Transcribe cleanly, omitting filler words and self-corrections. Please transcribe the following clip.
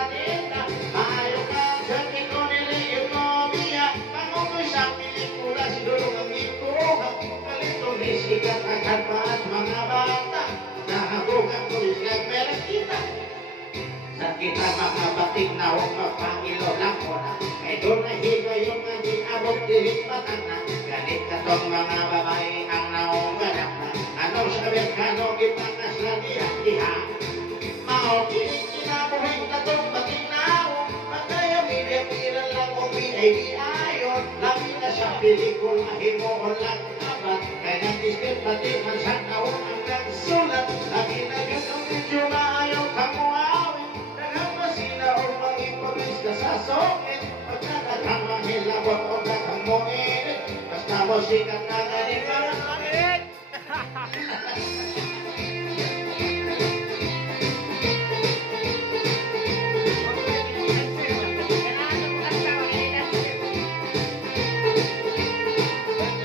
planeta. Ayaw ka sa kikonili yung nobiya. Pangungoy sa pelikula, sinulong ang ikuha. Kalitong isikat agad pa at mga bata. Nahabugan ko rin silang merang kita. Sa kita mga batik na huwag mapangilo lang ko na. Kaya doon na higa yung naging abot dirit matang na. Ganit ka tong mga babae ang naunganak na. Anong sa Amerikano ipakas na diha-diha. Maokiling kinabuhin na tong batinaw. Magkaya minimiran lang o pinay ayon. Labi na sa pelikula himoon lang abat. Kaya nag-isip pati man sa taon ang nagsulat. Lagi na yun ang medyo maayaw kamuawin. Nagamasina o mag-ipamis ka sa songit. Pagkakatang mahilawag o kakang mo init. Basta mo sikat na galing parang langit.